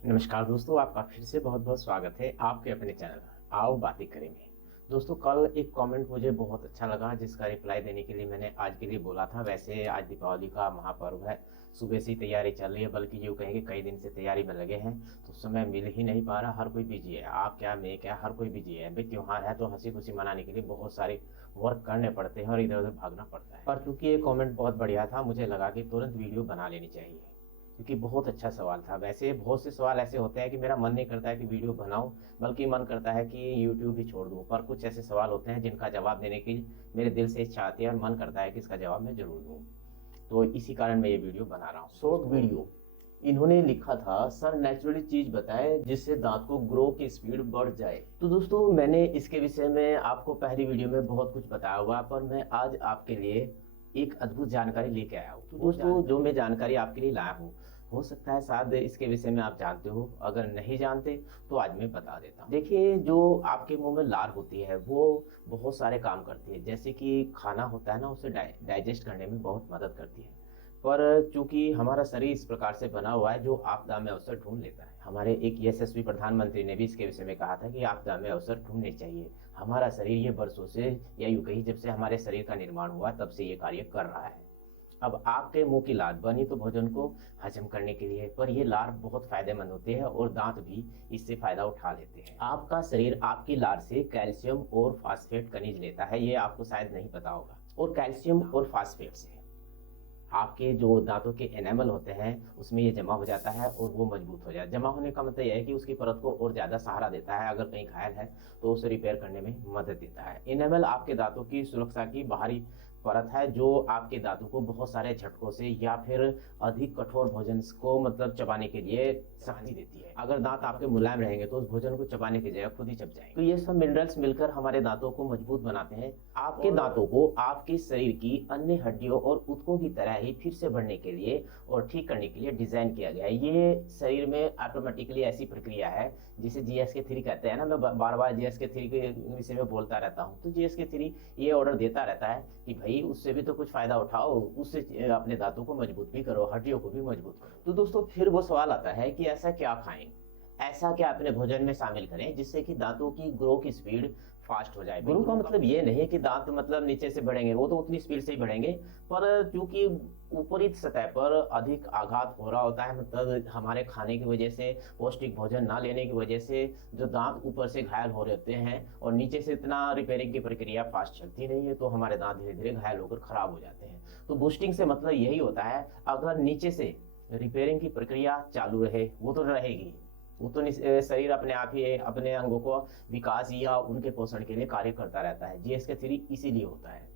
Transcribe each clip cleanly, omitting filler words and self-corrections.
नमस्कार दोस्तों, आपका फिर से बहुत बहुत स्वागत है आपके अपने चैनल आओ बातें करेंगे। दोस्तों, कल एक कमेंट मुझे बहुत अच्छा लगा जिसका रिप्लाई देने के लिए मैंने आज के लिए बोला था। वैसे आज दीपावली का महापर्व है, सुबह से ही तैयारी चल रही है, बल्कि यूँ कहेंगे कई दिन से तैयारी में लगे हैं। तो समय मिल ही नहीं पा रहा, हर कोई बिजी है। आप क्या, मैं क्या, हर कोई बिजी है। भाई त्योहार है तो हंसी खुशी मनाने के लिए बहुत सारे वर्क करने पड़ते हैं और इधर उधर भागना पड़ता है। पर चूंकि ये कॉमेंट बहुत बढ़िया था, मुझे लगा कि तुरंत वीडियो बना लेनी चाहिए, क्योंकि बहुत अच्छा सवाल था। वैसे बहुत से सवाल ऐसे होते हैं कि मेरा मन नहीं करता है कि वीडियो बनाऊं, बल्कि मन करता है कि यूट्यूब ही छोड़ दूं। पर कुछ ऐसे सवाल होते हैं जिनका जवाब देने की मेरे दिल से इच्छा आती है और मन करता है कि इसका जवाब मैं जरूर दूं। तो इसी कारण मैं ये वीडियो बना रहा हूँ। Short video. इन्होंने लिखा था, सर नेचुरली चीज बताए जिससे दांत को ग्रो की स्पीड बढ़ जाए। तो दोस्तों, मैंने इसके विषय में आपको पहली वीडियो में बहुत कुछ बताया हुआ, पर मैं आज आपके लिए एक अद्भुत जानकारी लेके आया हूँ। तो दोस्तों, जो मैं जानकारी आपके लिए लाया हूँ, हो सकता है शायद इसके विषय में आप जानते हो, अगर नहीं जानते तो आज मैं बता देता हूँ। देखिए, जो आपके मुंह में लार होती है वो बहुत सारे काम करती है। जैसे कि खाना होता है ना, उसे डाइजेस्ट करने में बहुत मदद करती है। पर चूंकि हमारा शरीर इस प्रकार से बना हुआ है जो आपदा में अवसर ढूंढ लेता है। हमारे एक यशस्वी प्रधानमंत्री ने भी इसके विषय में कहा था कि आपदा में अवसर ढूंढने चाहिए। हमारा शरीर ये वर्षों से, या यूं कहीं जब से हमारे शरीर का निर्माण हुआ तब से ये कार्य कर रहा है। अब आपके मुंह की लार बनी तो भोजन को हजम करने के लिए, पर ये लार बहुत फायदेमंद होते हैं और दांत भी इससे फायदा उठा लेते हैं। आपका शरीर आपकी लार से कैल्शियम और फास्फेट खनिज लेता है, ये आपको शायद नहीं पता होगा। और कैल्शियम और फास्फेट से आपके जो दांतों के एनेमल होते हैं उसमें ये जमा हो जाता है और वो मजबूत हो जाता है। जमा होने का मतलब यह है कि उसकी परत को और ज्यादा सहारा देता है। अगर कहीं घायल है तो उसे रिपेयर करने में मदद देता है। एनेमल आपके दांतों की सुरक्षा की बाहरी परत है जो आपके दांतों को बहुत सारे झटकों से या फिर अधिक कठोर भोजन को मतलब चबाने के लिए शक्ति देती है। अगर दांत आपके मुलायम रहेंगे तो उस भोजन को चबाने की जगह खुद ही चब जाएंगे। तो ये सब मिनरल्स मिलकर हमारे दांतों को मजबूत बनाते हैं। आपके दांतों को आपके शरीर की अन्य हड्डियों और ऊतकों की तरह ही फिर से बढ़ने के लिए और ठीक करने के लिए डिजाइन किया गया है। ये शरीर में ऑटोमेटिकली ऐसी प्रक्रिया है जिसे GSK3 कहते हैं ना। मैं बार बार GSK3 के विषय में बोलता रहता हूँ। तो GSK3 ये ऑर्डर देता रहता है कि भाई उससे भी तो कुछ फायदा उठाओ, उससे अपने दांतों को मजबूत भी करो, हड्डियों को भी मजबूत करो। तो दोस्तों, फिर वो सवाल आता है कि ऐसा क्या खाएं, ऐसा क्या अपने भोजन में शामिल करें जिससे कि दांतों की ग्रो की स्पीड फास्ट हो जाए। ग्रो का मतलब ये नहीं है कि दांत मतलब नीचे से बढ़ेंगे, वो तो उतनी स्पीड से ही बढ़ेंगे, पर क्योंकि ऊपरी सतह पर अधिक आघात हो रहा होता है, मतलब हमारे खाने की वजह से, पौष्टिक भोजन ना लेने की वजह से जो दांत ऊपर से घायल हो रहे होते हैं और नीचे से इतना रिपेयरिंग की प्रक्रिया फास्ट चलती नहीं है, तो हमारे दांत धीरे धीरे घायल होकर खराब हो जाते हैं। तो बूस्टिंग से मतलब यही होता है, अगर नीचे से रिपेयरिंग की प्रक्रिया चालू रहे, वो तो रहेगी, वो तो शरीर अपने आप ही अपने अंगों को विकास या उनके पोषण के लिए कार्य करता रहता है। GSK3 इसीलिए होता है।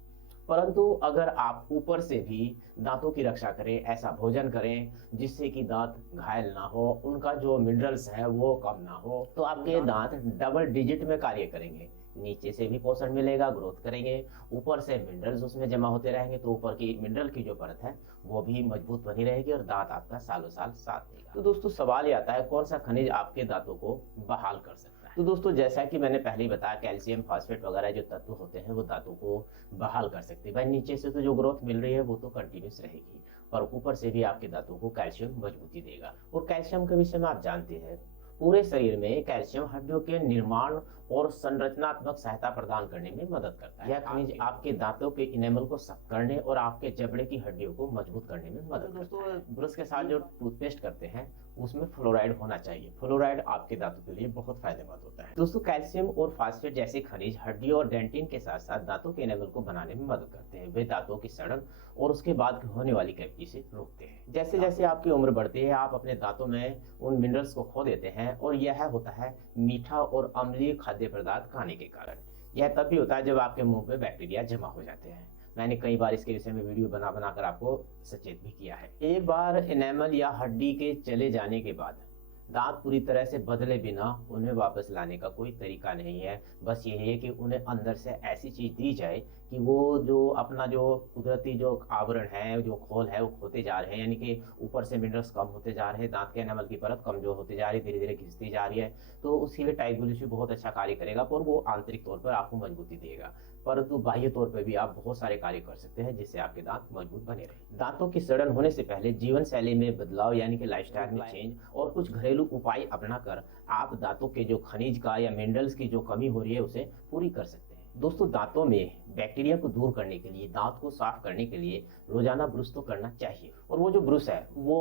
परंतु अगर आप ऊपर से भी दांतों की रक्षा करें, ऐसा भोजन करें जिससे कि दांत घायल ना हो, उनका जो मिनरल्स है वो कम ना हो, तो आपके दांत डबल डिजिट में कार्य करेंगे। नीचे से भी पोषण मिलेगा, ग्रोथ करेंगे, ऊपर से मिनरल्स उसमें जमा होते रहेंगे, तो ऊपर की मिनरल की जो परत है वो भी मजबूत बनी रहेगी और दांत आपका सालों साल साथ देगा। तो दोस्तों, सवाल ये आता है, कौन सा खनिज आपके दांतों को बहाल कर सकता है। तो दोस्तों, जैसा कि मैंने पहले ही बताया, कैल्शियम, फास्फेट वगैरह जो तत्व होते हैं वो दांतों को बहाल कर सकते हैं। भाई नीचे से तो जो ग्रोथ मिल रही है वो तो कंटिन्यूस रहेगी, पर ऊपर से भी आपके दांतों को कैल्शियम मजबूती देगा। और कैल्शियम के विषय में आप जानते हैं, पूरे शरीर में कैल्शियम हड्डियों के निर्माण और संरचनात्मक सहायता प्रदान करने में मदद करता है। यह खनिज आपके दांतों के इनेमल को सख्त करने और आपके जबड़े की हड्डियों को मजबूत करने में मदद करता है। ब्रश के साथ जो टूथपेस्ट करते हैं उसमें फ्लोराइड होना चाहिए। फ्लोराइड आपके दांतों के लिए बहुत फायदेमंद होता है। दोस्तों, कैल्शियम और फास्फेट जैसे खनिज हड्डियों और डेंटिन के साथ साथ दांतों के इनेमल को बनाने में मदद करते हैं। वे दांतों की सड़न और उसके बाद होने वाली कैविटी से रोकते हैं। जैसे जैसे आपकी उम्र बढ़ती है, आप अपने दांतों में उन मिनरल्स को खो देते हैं और यह होता है मीठा और अम्लीय खाद्य पदार्थ खाने के कारण। यह तब भी होता है जब आपके मुंह में बैक्टीरिया जमा हो जाते हैं। मैंने कई बार इसके विषय में वीडियो बना बनाकर आपको सचेत भी किया है। एक बार एनेमल या हड्डी के चले जाने के बाद दांत पूरी तरह से बदले बिना उन्हें वापस लाने का कोई तरीका नहीं है। बस यही है कि उन्हें अंदर से ऐसी चीज दी जाए कि वो जो अपना जो कुदरती जो आवरण है, जो खोल है, वो खोते जा रहे हैं, यानी कि ऊपर से मिनरल्स कम होते जा रहे हैं, दांत के एनामल की परत कमजोर होती जा रही है, धीरे धीरे घिसती जा रही है। तो उसके लिए टाइप बहुत अच्छा कार्य करेगा, पर वो आंतरिक तौर पर आपको मजबूती देगा। परंतु बाह्य तौर पर भी आप बहुत सारे कार्य कर सकते हैं जिससे आपके दांत मजबूत बने रहे। दांतों की सड़न होने से पहले जीवन शैली में बदलाव यानी कि लाइफस्टाइल में चेंज और कुछ घरेलू उपाय अपनाकर आप दांतों के जो खनिज का या मिनरल्स की जो कमी हो रही है उसे पूरी कर सकते हैं। दोस्तों, दांतों में बैक्टीरिया को दूर करने के लिए, दांत को साफ करने के लिए रोजाना ब्रश तो करना चाहिए, और वो जो ब्रश है वो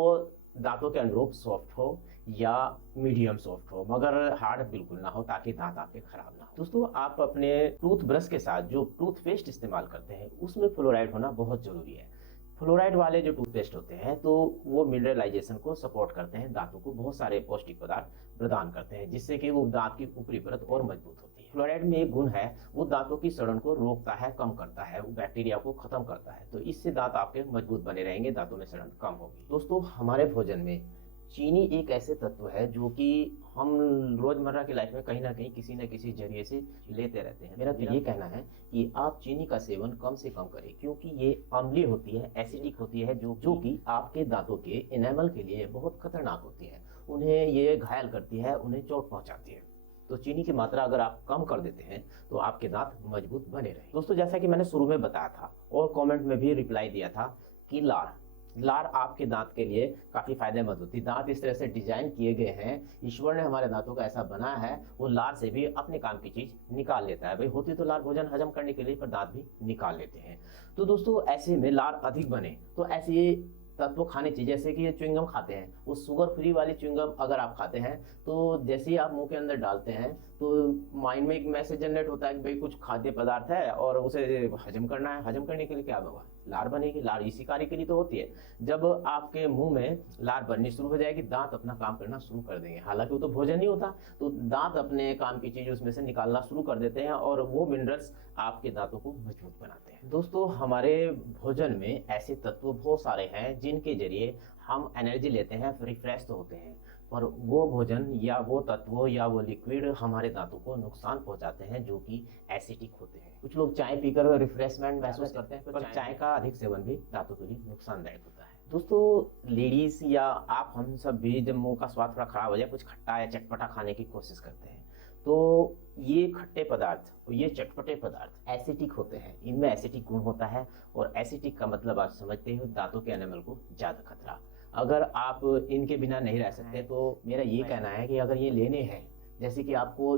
दांतों के अनुरूप सॉफ्ट हो या मीडियम सॉफ्ट हो, मगर हार्ड बिल्कुल ना हो, ताकि दांत आपके खराब ना हो। दोस्तों, आप अपने टूथब्रश के साथ जो टूथपेस्ट इस्तेमाल करते हैं उसमें फ्लोराइड होना बहुत जरूरी है। फ्लोराइड वाले जो टूथपेस्ट होते हैं तो वो मिनरलाइजेशन को सपोर्ट करते हैं, दांतों को बहुत सारे पौष्टिक पदार्थ प्रदान करते हैं, जिससे कि वो दांत की ऊपरी परत और मजबूत होती है। फ्लोराइड में एक गुण है, वो दांतों की सड़न को रोकता है, कम करता है, वो बैक्टीरिया को खत्म करता है, तो इससे दांत आपके मजबूत बने रहेंगे, दांतों में सड़न कम होगी। दोस्तों, हमारे भोजन में चीनी एक ऐसे तत्व है जो कि हम रोजमर्रा की लाइफ में कहीं ना कहीं किसी न किसी जरिए से लेते रहते हैं। मेरा तो ये कहना है कि आप चीनी का सेवन कम से कम करें, क्योंकि ये अम्लीय होती है, एसिडिक होती है, जो कि आपके दांतों के एनामल के लिए बहुत खतरनाक होती है। उन्हें ये घायल करती है, उन्हें चोट पहुंचाती है। तो चीनी की मात्रा अगर आप कम कर देते हैं तो आपके दांत मजबूत बने रहे। दोस्तों, जैसा कि मैंने शुरू में बताया था और कमेंट में भी रिप्लाई दिया था कि लार आपके दांत के लिए काफी फायदेमंद होती है। दांत इस तरह से डिजाइन किए गए हैं, ईश्वर ने हमारे दांतों का ऐसा बनाया है, वो लार से भी अपने काम की चीज निकाल लेता है। भाई होती तो लार भोजन हजम करने के लिए, पर दांत भी निकाल लेते हैं। तो दोस्तों, ऐसे में लार अधिक बने तो ऐसे तत्व खाने चाहिए, जैसे कि ये च्युइंगम खाते हैं, वो शुगर फ्री वाली च्युइंगम अगर आप खाते हैं तो जैसे ही आप मुंह के अंदर डालते हैं तो माइंड में एक मैसेज जनरेट होता है कि भाई कुछ खाद्य पदार्थ है और उसे हजम करना है। हजम करने के लिए क्या होगा? लार बनेगी। लार इसी कार्य के लिए तो होती है। जब आपके मुंह में लार बननी शुरू हो जाएगी, दांत अपना काम करना शुरू कर देंगे। हालांकि वो तो भोजन नहीं होता, तो दांत अपने काम की चीज उसमें से निकालना शुरू कर देते हैं और वो मिनरल्स आपके दांतों को मजबूत बनाते हैं। दोस्तों, हमारे भोजन में ऐसे तत्व बहुत सारे हैं जिनके जरिए हम एनर्जी लेते हैं, रिफ्रेश तो होते हैं, पर वो भोजन या वो तत्व या वो लिक्विड हमारे दांतों को नुकसान पहुंचाते हैं, जो कि एसिडिक होते हैं। कुछ लोग चाय पीकर रिफ्रेशमेंट महसूस करते हैं, पर चाय का अधिक सेवन भी दांतों के लिए नुकसानदायक होता है। दोस्तों, लेडीज या आप हम सब भी जब मुंह का स्वाद थोड़ा खराब हो जाए, कुछ खट्टा या चटपटा खाने की कोशिश करते हैं, तो ये खट्टे पदार्थ और ये चटपटे पदार्थ एसिडिक होते हैं। इनमें एसिडिक गुण होता है, और एसिडिक का मतलब आप समझते हो, दांतों के एनामल को ज्यादा खतरा। अगर आप इनके बिना नहीं रह सकते तो मेरा ये कहना है कि अगर ये लेने हैं, जैसे कि आपको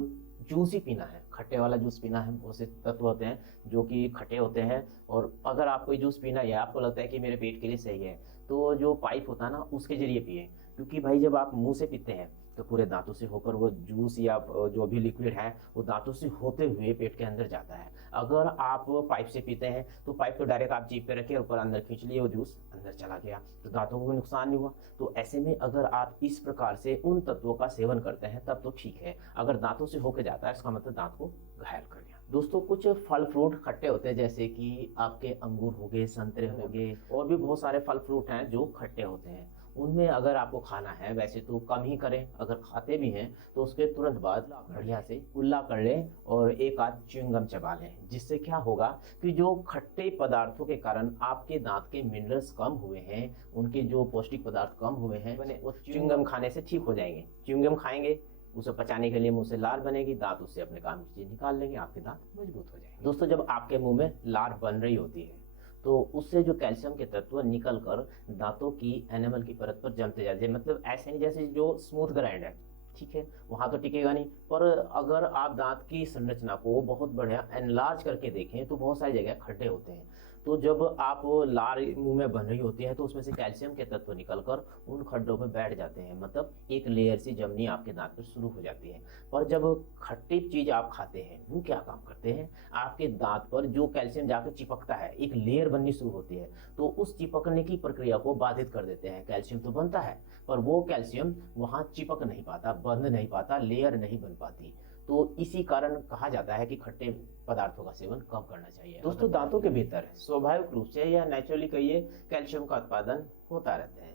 जूस ही पीना है, खट्टे वाला जूस पीना है, बहुत से तत्व होते हैं जो कि खट्टे होते हैं, और अगर आपको ये जूस पीना है, आपको लगता है कि मेरे पेट के लिए सही है, तो जो पाइप होता है ना, उसके जरिए पिए। क्योंकि भाई जब आप मुंह से पीते हैं तो पूरे दांतों से होकर वो जूस या जो भी लिक्विड है वो दांतों से होते हुए पेट के अंदर जाता है। अगर आप पाइप से पीते हैं तो पाइप तो डायरेक्ट आप जीभ पे रखे, ऊपर अंदर खींच लिए, वो जूस अंदर चला गया, तो दांतों को कोई नुकसान नहीं हुआ। तो ऐसे में अगर आप इस प्रकार से उन तत्वों का सेवन करते हैं तब तो ठीक है। अगर दांतों से होकर जाता है, इसका मतलब दांत को घायल कर दिया। दोस्तों, कुछ फल फ्रूट खट्टे होते हैं, जैसे कि आपके अंगूर हो गए, संतरे हो गए, और भी बहुत सारे फल फ्रूट हैं जो खट्टे होते हैं। उनमें अगर आपको खाना है, वैसे तो कम ही करें, अगर खाते भी हैं तो उसके तुरंत बाद बढ़िया से कुल्ला कर लें और एक आध च्युइंगम चबा लें। जिससे क्या होगा कि जो खट्टे पदार्थों के कारण आपके दांत के मिनरल्स कम हुए हैं, उनके जो पौष्टिक पदार्थ कम हुए हैं, वो च्युइंगम खाने से ठीक हो जाएंगे। च्युइंगम खाएंगे, उसे पचाने के लिए मुंह से लार बनेगी, दांत उससे अपने काम की चीज निकाल लेंगे, आपके दांत मजबूत हो जाएंगे। दोस्तों, जब आपके मुंह में लार बन रही होती है तो उससे जो कैल्शियम के तत्व निकल कर दांतों की एनामल की परत पर जमते जाते हैं। मतलब ऐसे नहीं जैसे जो स्मूथ ग्राइंड है, ठीक है, वहां तो टिकेगा नहीं, पर अगर आप दांत की संरचना को बहुत बढ़िया एनलार्ज करके देखें तो बहुत सारी जगह खड्डे होते हैं। तो जब आप लार मुंह में बन रही होती है तो उसमें से कैल्शियम के तत्व निकलकर उन खड्डों में बैठ जाते हैं, मतलब एक लेयर सी जमनी आपके दांत पर शुरू हो जाती है। पर जब खट्टी चीज आप खाते हैं, वो क्या काम करते हैं, आपके दांत पर जो कैल्शियम जाकर चिपकता है, एक लेयर बननी शुरू होती है, तो उस चिपकने की प्रक्रिया को बाधित कर देते हैं। कैल्शियम तो बनता है, पर वो कैल्शियम वहां चिपक नहीं पाता, बंध नहीं पाता, लेयर नहीं बन पाती। तो इसी कारण कहा जाता है कि खट्टे पदार्थों का सेवन कम करना चाहिए। दोस्तों, दांतों के भीतर स्वाभाविक रूप से या नेचुरली कहिए, कैल्शियम का उत्पादन होता रहता है,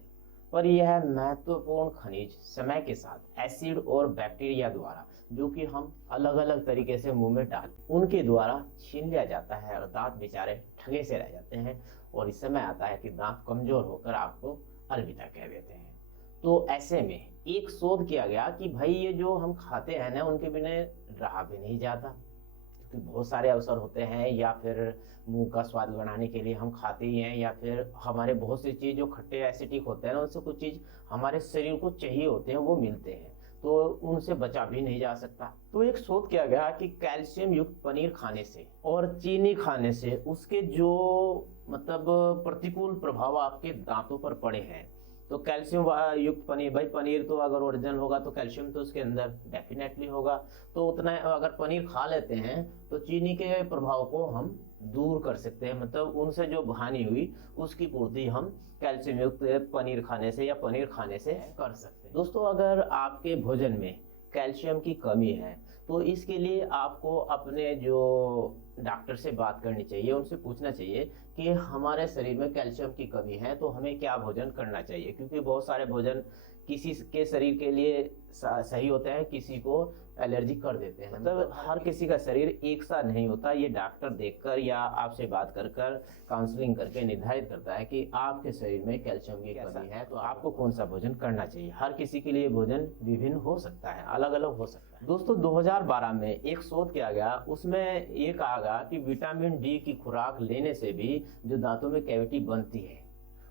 पर यह महत्वपूर्ण खनिज समय के साथ एसिड और बैक्टीरिया द्वारा, जो कि हम अलग अलग तरीके से मुंह में डाल, उनके द्वारा छीन लिया जाता है और दांत बेचारे ठगे से रह जाते हैं, और इस समय आता है कि दांत कमजोर होकर आपको अलविदा कह देते हैं। तो ऐसे में एक शोध किया गया कि भाई ये जो हम खाते हैं ना, उनके बिना रहा भी नहीं जाता। कि बहुत सारे अवसर होते हैं, या फिर मुंह का स्वाद बढ़ाने के लिए हम खाते ही हैं, या फिर हमारे बहुत सी चीज़ जो खट्टे एसिडिक होते हैं ना, उनसे कुछ चीज़ हमारे शरीर को चाहिए होते हैं, वो मिलते हैं, तो उनसे बचा भी नहीं जा सकता। तो एक शोध किया गया कि कैल्शियम युक्त पनीर खाने से और चीनी खाने से उसके जो मतलब प्रतिकूल प्रभाव आपके दांतों पर पड़े हैं। तो कैल्शियम युक्त पनीर, भाई पनीर तो अगर ओरिजिनल होगा तो कैल्शियम तो उसके अंदर डेफिनेटली होगा, तो उतना अगर पनीर खा लेते हैं तो चीनी के प्रभाव को हम दूर कर सकते हैं, मतलब उनसे जो हानि हुई उसकी पूर्ति हम कैल्शियम युक्त पनीर खाने से या पनीर खाने से कर सकते हैं। दोस्तों, अगर आपके भोजन में कैल्शियम की कमी है तो इसके लिए आपको अपने जो डॉक्टर से बात करनी चाहिए, उनसे पूछना चाहिए कि हमारे शरीर में कैल्शियम की कमी है तो हमें क्या भोजन करना चाहिए, क्योंकि बहुत सारे भोजन किसी के शरीर के लिए सही होते हैं, किसी को एलर्जी कर देते हैं। मतलब हर किसी का शरीर एक सा नहीं होता, ये डॉक्टर देखकर या आपसे बात कर कर काउंसलिंग करके निर्धारित करता है कि आपके शरीर में कैल्शियम की कमी है तो आपको कौन सा भोजन करना चाहिए। हर किसी के लिए भोजन विभिन्न हो सकता है, अलग अलग हो सकता है। दोस्तों, 2012 में एक शोध किया गया, उसमें ये कहा गया कि विटामिन डी की खुराक लेने से भी जो दांतों में कैविटी बनती है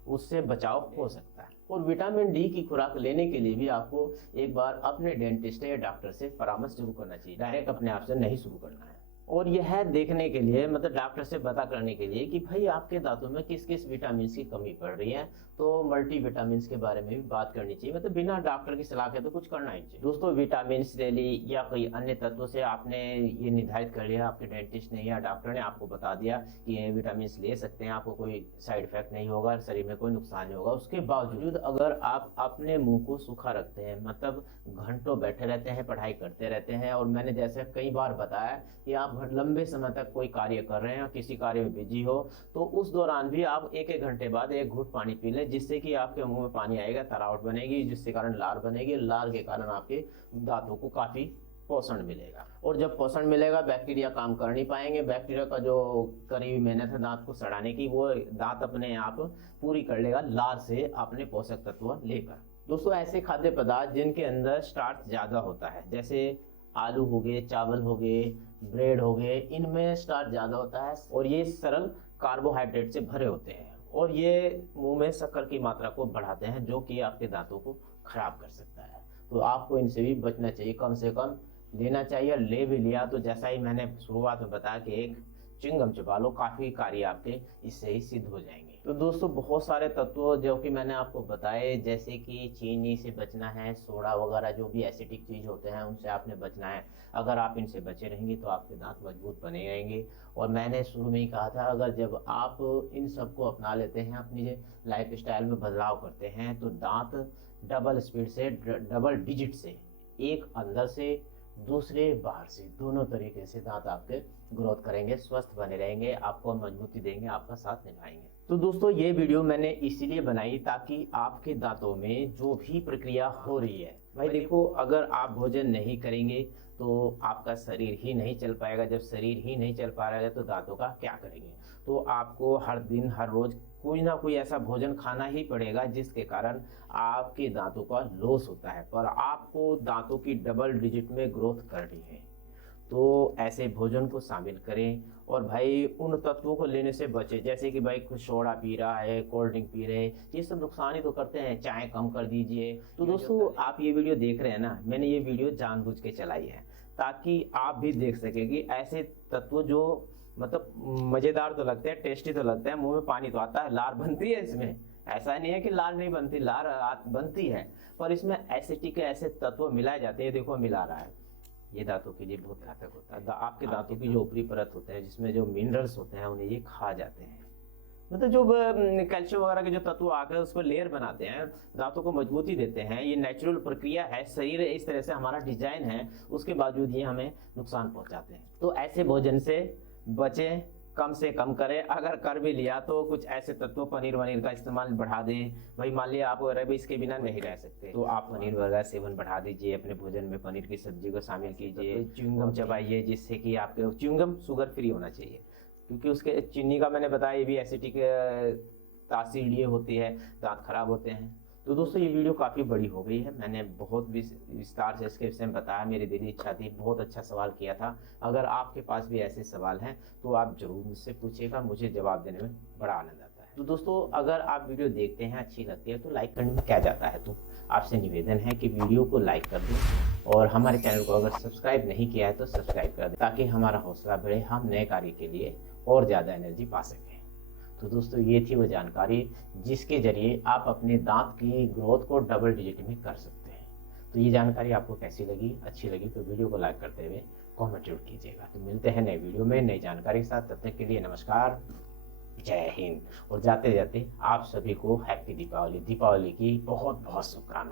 उससे बचाव हो सकता है। और विटामिन डी की खुराक लेने के लिए भी आपको एक बार अपने डेंटिस्ट या डॉक्टर से परामर्श जरूर करना चाहिए, डायरेक्ट अपने आप से नहीं शुरू करना है। और यह देखने के लिए, मतलब डॉक्टर से पता करने के लिए कि भाई आपके दांतों में किस किस विटामिन की कमी पड़ रही है, तो मल्टी विटामिन के बारे में भी बात करनी चाहिए, मतलब बिना डॉक्टर की सलाह के तो कुछ करना ही चाहिए। दोस्तों, विटामिन ले ली या कोई अन्य तत्वों से आपने ये निर्धारित कर लिया, आपके डेंटिस्ट ने या डॉक्टर ने आपको बता दिया कि ये विटामिन ले सकते हैं, आपको कोई साइड इफेक्ट नहीं होगा, शरीर में कोई नुकसान नहीं होगा, उसके बावजूद अगर आप अपने मुंह को सूखा रखते हैं, मतलब घंटों बैठे रहते हैं, पढ़ाई करते रहते हैं, और मैंने जैसे कई बार बताया कि आप लंबे समय तक कोई कार्य कर रहे हैं और किसी कार्य में बिजी हो, तो उस दौरान भी आप एक एक घंटे बाद एक घूंट पानी पी लें, जिससे कि आपके मुंह में पानी आएगा, तरावट बनेगी, जिसके कारण लार बनेगी, लार के कारण आपके दांतों को काफी पोषण मिलेगा। और जब पोषण मिलेगा, बैक्टीरिया काम कर नहीं पाएंगे, बैक्टीरिया का जो करी हुई मेहनत है दांत को सड़ाने की, वो दांत अपने आप पूरी कर लेगा लार से अपने पोषक तत्व लेकर। दोस्तों, ऐसे खाद्य पदार्थ जिनके अंदर स्टार्च ज्यादा होता है, जैसे आलू हो गए, चावल हो गए, ब्रेड हो गए, इनमें स्टार्च ज्यादा होता है और ये सरल कार्बोहाइड्रेट से भरे होते हैं, और ये मुंह में शक्कर की मात्रा को बढ़ाते हैं, जो कि आपके दांतों को खराब कर सकता है। तो आपको इनसे भी बचना चाहिए, कम से कम लेना चाहिए। ले भी लिया तो जैसा ही मैंने शुरुआत में बताया कि एक च्युइंगम चबा लो, काफी कार्य आपके इससे ही सिद्ध हो जाएंगे। तो दोस्तों, बहुत सारे तत्व जो कि मैंने आपको बताए, जैसे कि चीनी से बचना है, सोडा वगैरह जो भी एसिडिक चीज होते हैं उनसे आपने बचना है। अगर आप इनसे बचे रहेंगे तो आपके दांत मजबूत बने रहेंगे। और मैंने शुरू में ही कहा था, अगर जब आप इन सबको अपना लेते हैं, अपनी लाइफ स्टाइल में बदलाव करते हैं, तो दांत डबल स्पीड से, डबल डिजिट से, एक अंदर से दूसरे बाहर से, दोनों तरीके से दांत आपके ग्रोथ करेंगे, स्वस्थ बने रहेंगे, आपको मजबूती देंगे, आपका साथ निभाएंगे। तो दोस्तों, ये वीडियो मैंने इसीलिए बनाई ताकि आपके दांतों में जो भी प्रक्रिया हो रही है, भाई देखो, अगर आप भोजन नहीं करेंगे तो आपका शरीर ही नहीं चल पाएगा। जब शरीर ही नहीं चल पा रहा है तो दांतों का क्या करेंगे। तो आपको हर दिन हर रोज कोई ना कोई ऐसा भोजन खाना ही पड़ेगा जिसके कारण आपके दांतों का लॉस होता है, पर आपको दांतों की डबल डिजिट में ग्रोथ करनी है। तो ऐसे भोजन को शामिल करें और भाई उन तत्वों को लेने से बचे, जैसे कि भाई कुछ सोडा पी रहा है, कोल्ड ड्रिंक पी रहे हैं, ये सब नुकसान ही तो करते हैं। चाय कम कर दीजिए। तो दोस्तों, आप ये वीडियो देख रहे हैं ना, मैंने ये वीडियो जानबूझ के चलाई है ताकि आप भी देख सके कि ऐसे तत्व जो मतलब मजेदार तो लगते हैं, टेस्टी तो लगते हैं, मुंह में पानी तो आता है, लार बनती है इसमें, ऐसा नहीं है कि लार नहीं बनती, लार बनती है, पर इसमें एसिटिक ऐसे तत्व मिलाए जाते हैं। देखो मिला रहा है, ये दांतों के लिए बहुत घातक होता है। आपके दांतों की जो ऊपरी परत होते हैं, जिसमें जो मिनरल्स होते हैं, उन्हें ये खा जाते हैं। मतलब जो कैल्शियम वगैरह के जो तत्व आकर उस पर लेयर बनाते हैं, दांतों को मजबूती देते हैं। ये नेचुरल प्रक्रिया है, शरीर इस तरह से हमारा डिजाइन है, उसके बावजूद ये हमें नुकसान पहुंचाते हैं। तो ऐसे भोजन से बचें, कम से कम करें। अगर कर भी लिया तो कुछ ऐसे तत्वों, पनीर वनीर का इस्तेमाल बढ़ा दें। भाई मान लिया आप रबी इसके बिना नहीं रह सकते, तो आप पनीर वगैरह सेवन बढ़ा दीजिए, अपने भोजन में पनीर की सब्जी को शामिल कीजिए। च्युइंगम चबाइए, जिससे कि आपके च्युइंगम शुगर फ्री होना चाहिए, क्योंकि उसके चीनी का मैंने बताया ये भी एसिडिक तासीर लिए होती है, दांत खराब होते हैं। तो दोस्तों ये वीडियो काफ़ी बड़ी हो गई है, मैंने बहुत विस्तार से इसके विषय में बताया, मेरी दिली इच्छा थी, बहुत अच्छा सवाल किया था। अगर आपके पास भी ऐसे सवाल हैं तो आप ज़रूर मुझसे पूछिएगा, मुझे जवाब देने में बड़ा आनंद आता है। तो दोस्तों अगर आप वीडियो देखते हैं, अच्छी लगती है तो लाइक करने में क्या जाता है। तो आपसे निवेदन है कि वीडियो को लाइक कर दें और हमारे चैनल को अगर सब्सक्राइब नहीं किया है तो सब्सक्राइब कर दें, ताकि हमारा हौसला बढ़े, हम नए कार्य के लिए और ज़्यादा एनर्जी पा सकें। तो दोस्तों ये थी वो जानकारी जिसके जरिए आप अपने दांत की ग्रोथ को डबल डिजिट में कर सकते हैं। तो ये जानकारी आपको कैसी लगी, अच्छी लगी तो वीडियो को लाइक करते हुए कमेंट जरूर कीजिएगा। तो मिलते हैं नए वीडियो में नई जानकारी के साथ, तब तक के लिए नमस्कार, जय हिंद। और जाते जाते आप सभी को हैप्पी दीपावली, दीपावली की बहुत बहुत शुभकामनाएं।